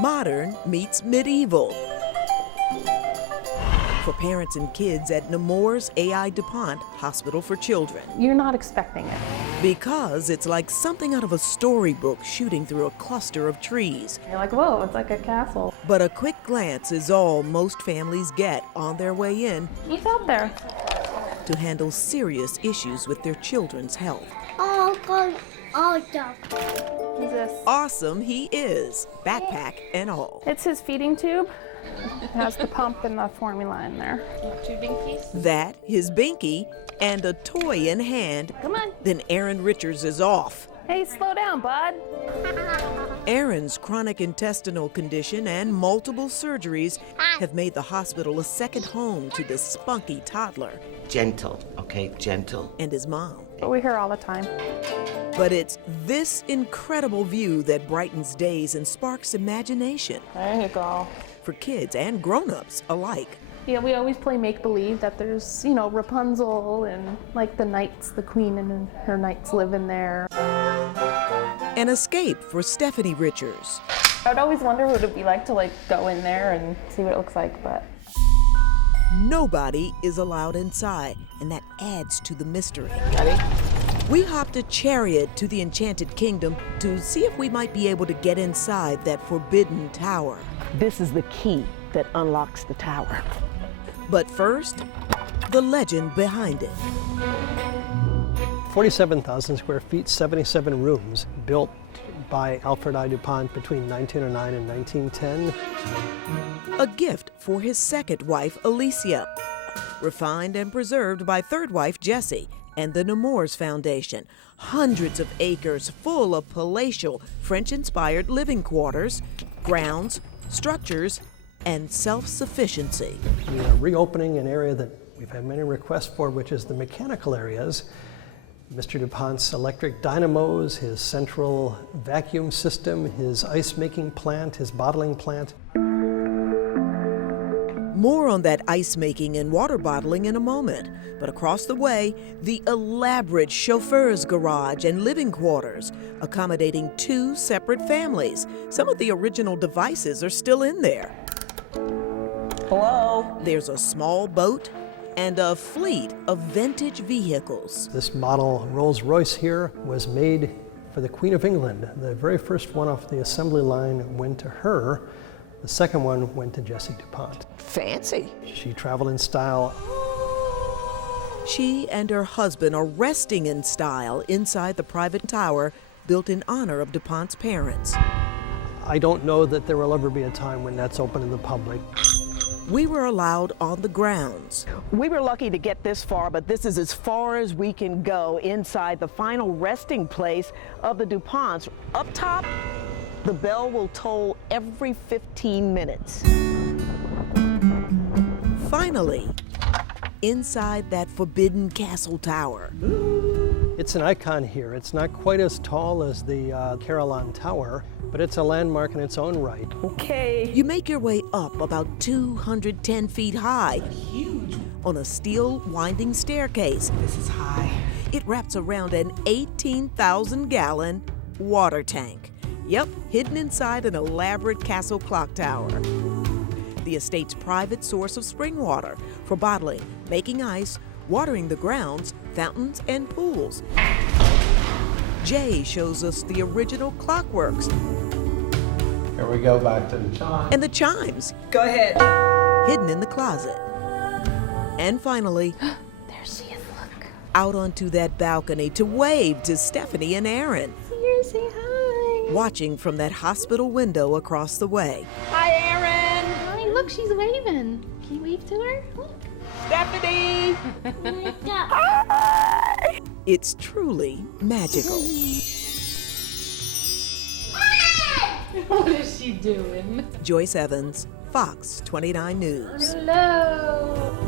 modern meets medieval. For parents and kids at Nemours AI DuPont Hospital for Children. You're not expecting it. Because it's like something out of a storybook shooting through a cluster of trees. You're like, whoa, it's like a castle. But a quick glance is all most families get on their way in. He's out there. To handle serious issues with their children's health. Who's this? Awesome he is, backpack and all. It's his feeding tube. It has the pump and the formula in there. Two binkies. That, his binky, and a toy in hand. Come on. Then Aaron Richards is off. Hey, slow down, bud. Aaron's chronic intestinal condition and multiple surgeries have made the hospital a second home to this spunky toddler. Gentle, okay, gentle. And his mom. But we hear all the time. But it's this incredible view that brightens days and sparks imagination. There you go. For kids and grown-ups alike. Yeah, we always play make-believe that there's, Rapunzel and like the knights, the queen and her knights live in there. An escape for Stephanie Richards. I'd always wonder what it'd be like to go in there and see what it looks like, but. Nobody is allowed inside, and that adds to the mystery. Ready? We hopped a chariot to the Enchanted Kingdom to see if we might be able to get inside that forbidden tower. This is the key that unlocks the tower. But first, the legend behind it. 47,000 square feet, 77 rooms, built by Alfred I. DuPont between 1909 and 1910. A gift for his second wife, Alicia. Refined and preserved by third wife, Jessie, and the Nemours Foundation. Hundreds of acres full of palatial, French-inspired living quarters, grounds, structures, and self-sufficiency. We are reopening an area that we've had many requests for, which is the mechanical areas. Mr. DuPont's electric dynamos, his central vacuum system, his ice-making plant, his bottling plant. More on that ice-making and water bottling in a moment. But across the way, the elaborate chauffeur's garage and living quarters, accommodating 2 separate families. Some of the original devices are still in there. Hello? There's a small boat and a fleet of vintage vehicles. This model Rolls-Royce here was made for the Queen of England. The very first one off the assembly line went to her. The second one went to Jessie DuPont. Fancy. She traveled in style. She and her husband are resting in style inside the private tower built in honor of DuPont's parents. I don't know that there will ever be a time when that's open to the public. We were allowed on the grounds. We were lucky to get this far, but this is as far as we can go inside the final resting place of the DuPonts. Up top, the bell will toll every 15 minutes. Finally, inside that forbidden castle tower. It's an icon here. It's not quite as tall as the Carillon Tower, but it's a landmark in its own right. Okay. You make your way up about 210 feet high. Huge. On a steel winding staircase. This is high. It wraps around an 18,000-gallon water tank. Yep, hidden inside an elaborate castle clock tower. The estate's private source of spring water for bottling, making ice, watering the grounds, fountains, and pools. Jay shows us the original clockworks. Here we go back to the chime. And the chimes. Go ahead. Hidden in the closet. And finally, There she is, look. out onto that balcony to wave to Stephanie and Aaron. Here, say hi. Watching from that hospital window across the way. Hi, Aaron. Hi, look, she's waving. Can you wave to her? Look. Stephanie! It's truly magical. What is she doing? Joyce Evans, Fox 29 News. Hello.